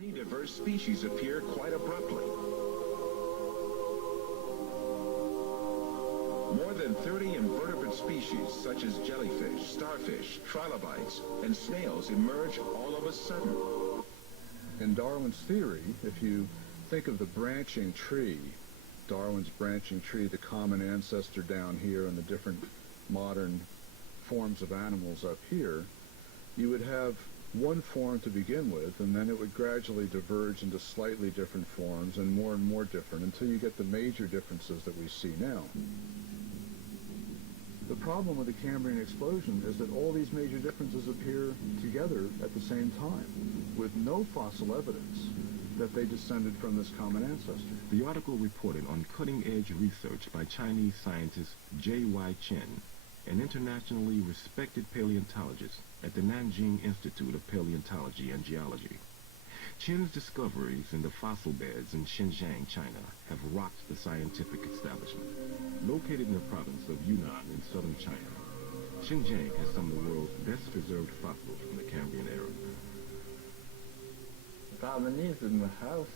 Many diverse species appear quite abruptly. More than 30 invertebrate species, such as jellyfish, starfish, trilobites, and snails, emerge all of a sudden. In Darwin's theory, if you think of the branching tree, Darwin's branching tree, the common ancestor down here, and the different modern forms of animals up here, you would have one form to begin with, and then it would gradually diverge into slightly different forms and more different until you get the major differences that we see now. The problem with the Cambrian explosion is that all these major differences appear together at the same time, with no fossil evidence that they descended from this common ancestor. The article reported on cutting-edge research by Chinese scientist J.Y. Chen, an internationally respected paleontologist at the Nanjing Institute of Paleontology and Geology. Chen's discoveries in the fossil beds in Xinjiang, China, have rocked the scientific establishment. Located in the province of Yunnan in southern China, Xinjiang has some of the world's best preserved fossils from the Cambrian era. Darwinism has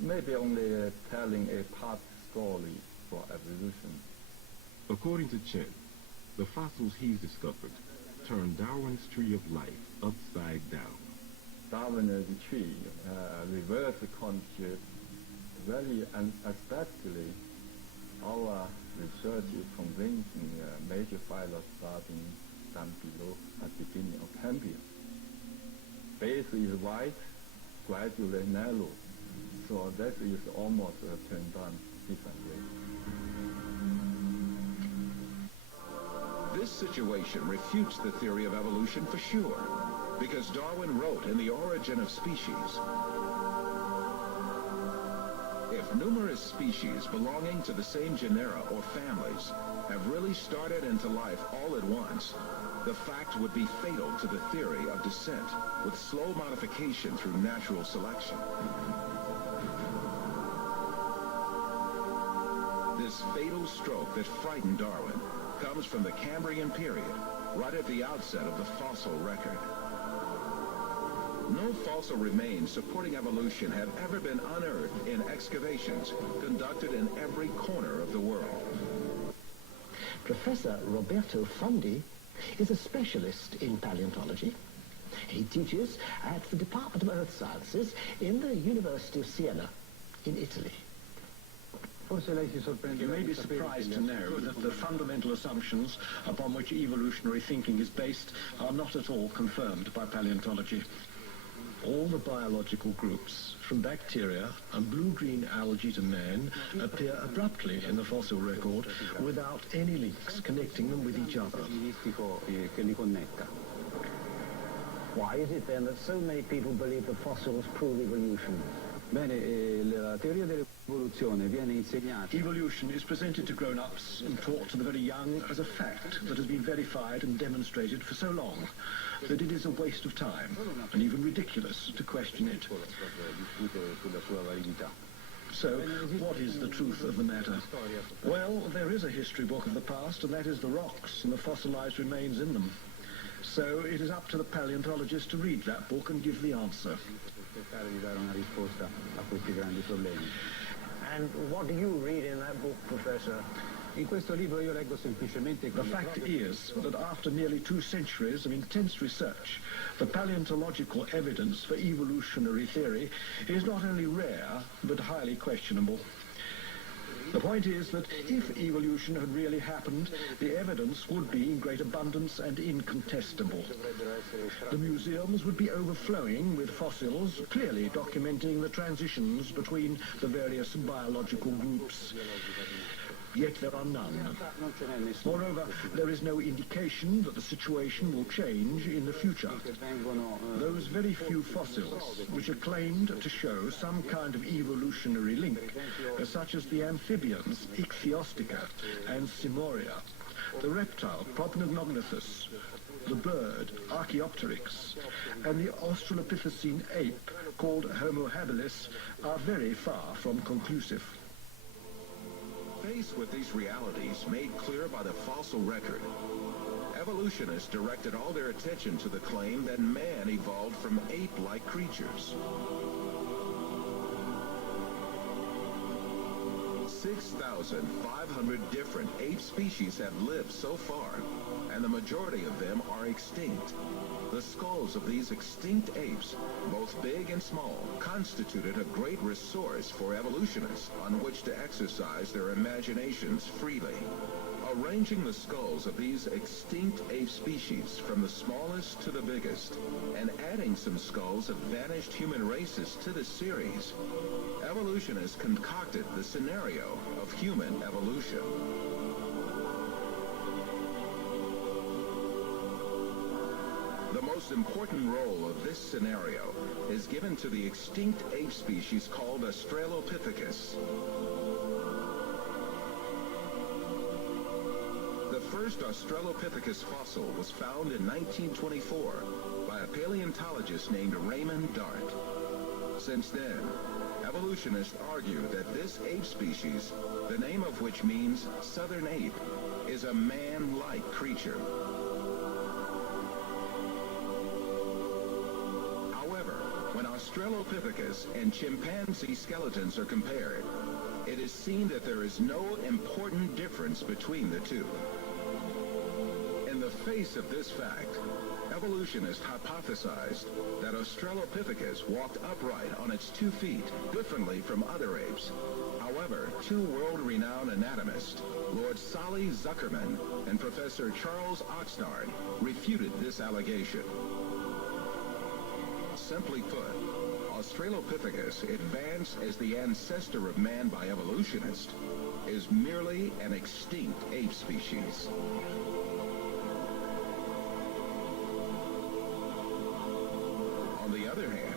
maybe only telling a part story for evolution. According to Chen, the fossils he's discovered turn Darwin's tree of life upside down. Darwin's tree reverse conjugate very unexpectedly. Our research is convincing major phyla starting down below at the beginning of Cambrian. Base is wide, gradually narrow, so that is almost turned down different way. This situation refutes the theory of evolution for sure, because Darwin wrote in The Origin of Species, if numerous species belonging to the same genera or families have really started into life all at once, the fact would be fatal to the theory of descent with slow modification through natural selection. This fatal stroke that frightened Darwin comes from the Cambrian period, right at the outset of the fossil record. No fossil remains supporting evolution have ever been unearthed in excavations conducted in every corner of the world. Professor Roberto Fondi is a specialist in paleontology. He teaches at the Department of Earth Sciences in the University of Siena in Italy. You may be surprised to know that the fundamental assumptions upon which evolutionary thinking is based are not at all confirmed by paleontology. All the biological groups, from bacteria and blue-green algae to man, appear abruptly in the fossil record without any links connecting them with each other. Why is it then that so many people believe the fossils prove evolution? Evolution is presented to grown-ups and taught to the very young as a fact that has been verified and demonstrated for so long that it is a waste of time and even ridiculous to question it. So, what is the truth of the matter? Well, there is a history book of the past, and that is the rocks and the fossilized remains in them. So it is up to the paleontologist to read that book and give the answer. And what do you read in that book, Professor? The fact is that after nearly 2 centuries of intense research, the paleontological evidence for evolutionary theory is not only rare, but highly questionable. The point is that if evolution had really happened, the evidence would be in great abundance and incontestable. The museums would be overflowing with fossils, clearly documenting the transitions between the various biological groups. Yet there are none. Moreover, there is no indication that the situation will change in the future. Those very few fossils which are claimed to show some kind of evolutionary link, such as the amphibians Ichthyostica and Simoria, the reptile Propenognathus, the bird Archaeopteryx, and the Australopithecine ape called Homo habilis, are very far from conclusive. Faced with these realities made clear by the fossil record, evolutionists directed all their attention to the claim that man evolved from ape-like creatures. 6,500 different ape species have lived so far, and the majority of them are extinct. The skulls of these extinct apes, both big and small, constituted a great resource for evolutionists on which to exercise their imaginations freely. Arranging the skulls of these extinct ape species from the smallest to the biggest, and adding some skulls of vanished human races to the series, evolutionists concocted the scenario of human evolution. The most important role of this scenario is given to the extinct ape species called Australopithecus. The first Australopithecus fossil was found in 1924 by a paleontologist named Raymond Dart. Since then, evolutionists argue that this ape species, the name of which means southern ape, is a man-like creature. However, when Australopithecus and chimpanzee skeletons are compared, it is seen that there is no important difference between the two. In the face of this fact, evolutionists hypothesized that Australopithecus walked upright on its 2 feet, differently from other apes. However, two world-renowned anatomists, Lord Solly Zuckerman and Professor Charles Oxnard, refuted this allegation. Simply put, Australopithecus, advanced as the ancestor of man by evolutionists, is merely an extinct ape species. On the other hand,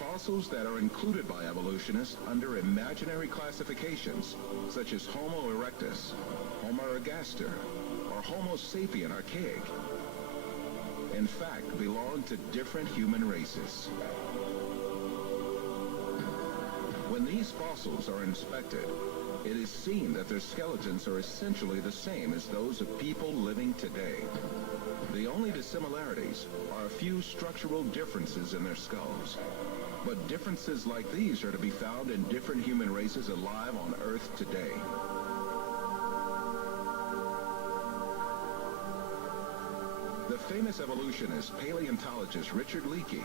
fossils that are included by evolutionists under imaginary classifications, such as Homo erectus, Homo ergaster, or Homo sapien archaic, in fact belong to different human races. When these fossils are inspected, it is seen that their skeletons are essentially the same as those of people living today. The only dissimilarities are a few structural differences in their skulls. But differences like these are to be found in different human races alive on Earth today. The famous evolutionist paleontologist Richard Leakey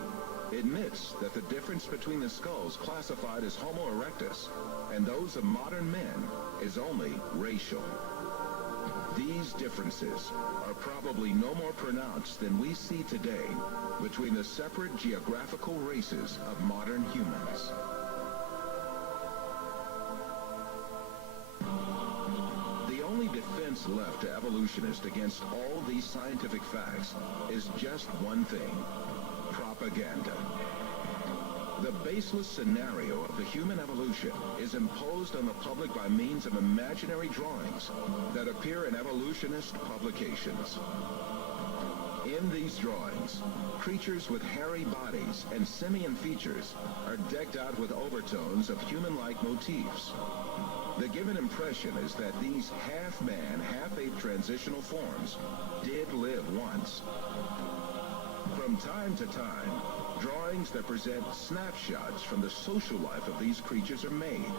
admits that the difference between the skulls classified as Homo erectus and those of modern men is only racial. These differences are probably no more pronounced than we see today between the separate geographical races of modern humans. The only defense left to evolutionists against all these scientific facts is just one thing: propaganda. The baseless scenario of the human evolution is imposed on the public by means of imaginary drawings that appear in evolutionist publications. In these drawings, creatures with hairy bodies and simian features are decked out with overtones of human-like motifs. The given impression is that these half-man, half-ape transitional forms did live once. From time to time, drawings that present snapshots from the social life of these creatures are made.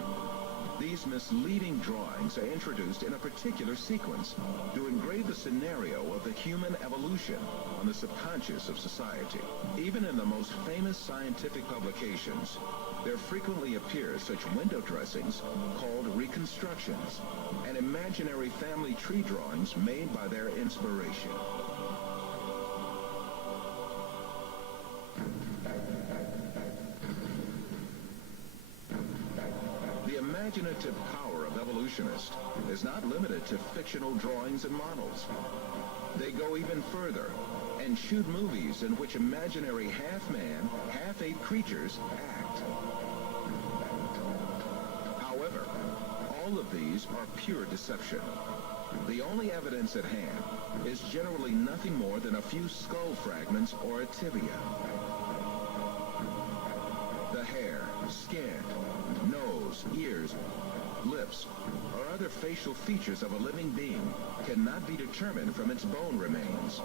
These misleading drawings are introduced in a particular sequence to engrave the scenario of the human evolution on the subconscious of society. Even in the most famous scientific publications, there frequently appear such window dressings called reconstructions and imaginary family tree drawings made by their inspiration. The imaginative power of evolutionists is not limited to fictional drawings and models. They go even further and shoot movies in which imaginary half-man, half-ape creatures act. However, all of these are pure deception. The only evidence at hand is generally nothing more than a few skull fragments or a tibia. The hair, skin, nose, ears, lips, or other facial features of a living being cannot be determined from its bone remains.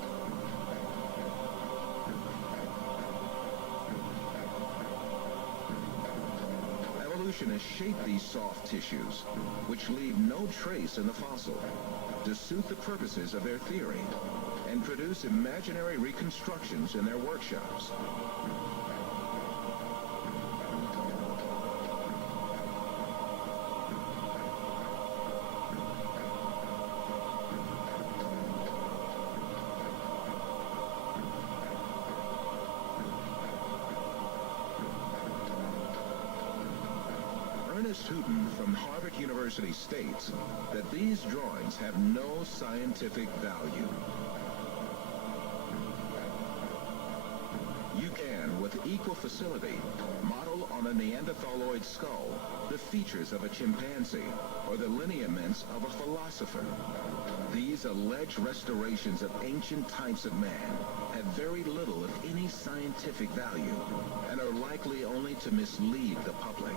Evolutionists shape these soft tissues, which leave no trace in the fossil, to suit the purposes of their theory, and produce imaginary reconstructions in their workshops. Ernest Houghton from Harvard University states that these drawings have no scientific value. You can, with equal facility, model on a Neanderthaloid skull the features of a chimpanzee or the lineaments of a philosopher. These alleged restorations of ancient types of man have very little, if any, scientific value and are likely only to mislead the public.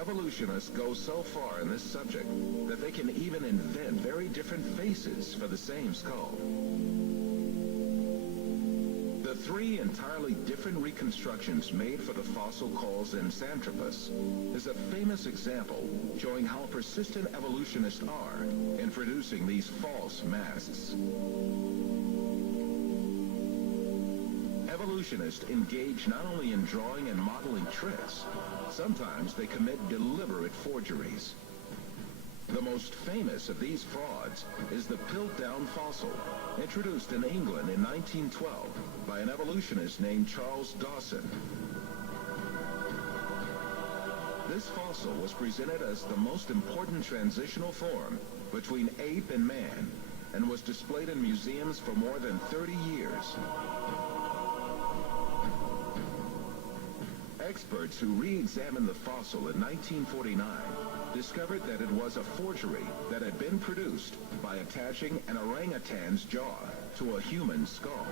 Evolutionists go so far in this subject that they can even invent very different faces for the same skull. The three entirely different reconstructions made for the fossil called Zensanthropus is a famous example showing how persistent evolutionists are in producing these false masks. Evolutionists engage not only in drawing and modeling tricks, sometimes they commit deliberate forgeries. The most famous of these frauds is the Piltdown fossil, introduced in England in 1912 by an evolutionist named Charles Dawson. This fossil was presented as the most important transitional form between ape and man, and was displayed in museums for more than 30 years. Experts who re-examined the fossil in 1949 discovered that it was a forgery that had been produced by attaching an orangutan's jaw to a human skull.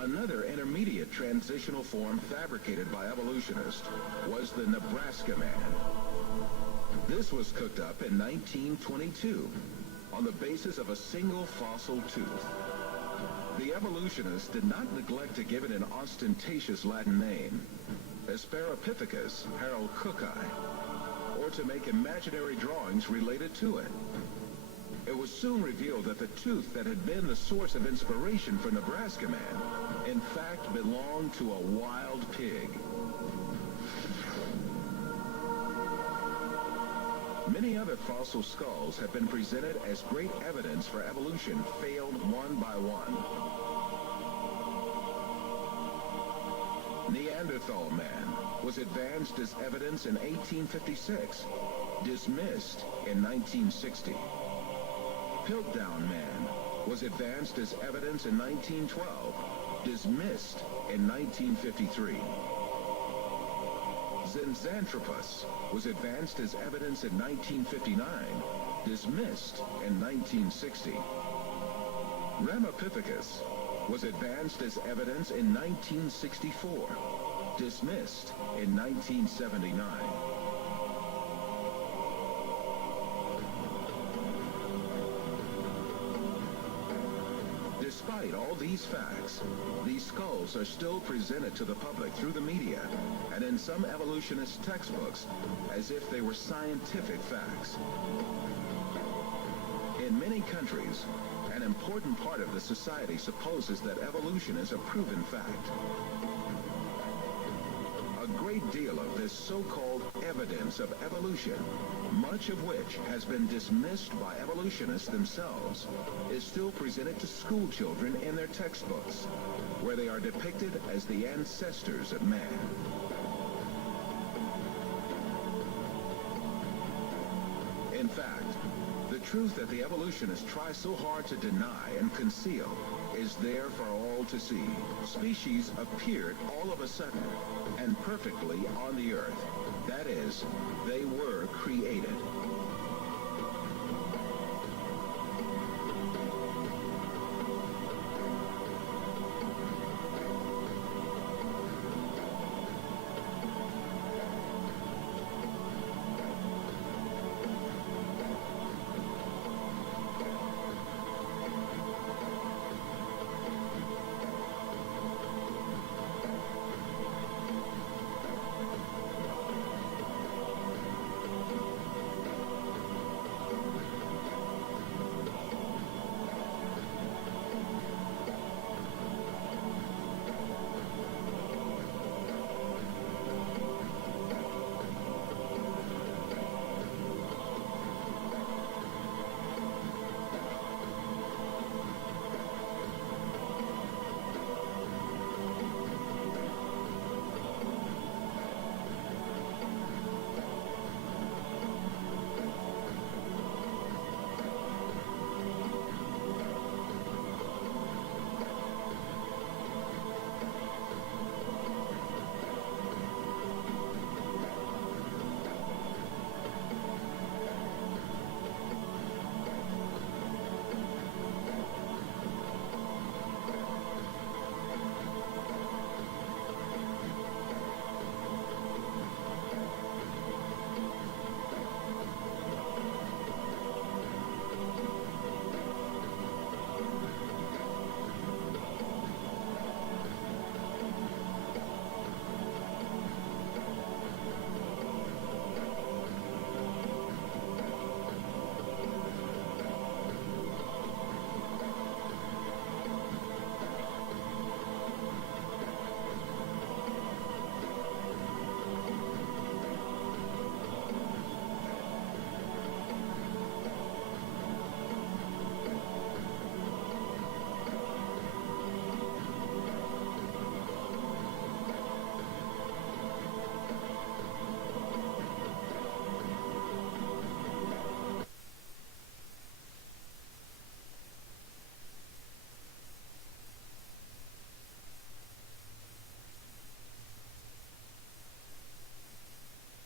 Another intermediate transitional form fabricated by evolutionists was the Nebraska man. This was cooked up in 1922 on the basis of a single fossil tooth. The evolutionists did not neglect to give it an ostentatious Latin name, Asparapithecus haroldcooki, or to make imaginary drawings related to it. It was soon revealed that the tooth that had been the source of inspiration for Nebraska Man, in fact, belonged to a wild pig. Many other fossil skulls have been presented as great evidence for evolution failed one by one. Neanderthal man was advanced as evidence in 1856, dismissed in 1960. Piltdown man was advanced as evidence in 1912, dismissed in 1953. Zensanthropus was advanced as evidence in 1959, dismissed in 1960. Ramapithecus was advanced as evidence in 1964, dismissed in 1979. Despite all these facts, these skulls are still presented to the public through the media and in some evolutionist textbooks as if they were scientific facts. In many countries, an important part of the society supposes that evolution is a proven fact. A great deal of this so-called evidence of evolution, much of which has been dismissed by evolutionists themselves, is still presented to school children in their textbooks, where they are depicted as the ancestors of man. In fact, the truth that the evolutionists try so hard to deny and conceal is there for all to see. Species appeared all of a sudden and perfectly on the earth. That is, they were created.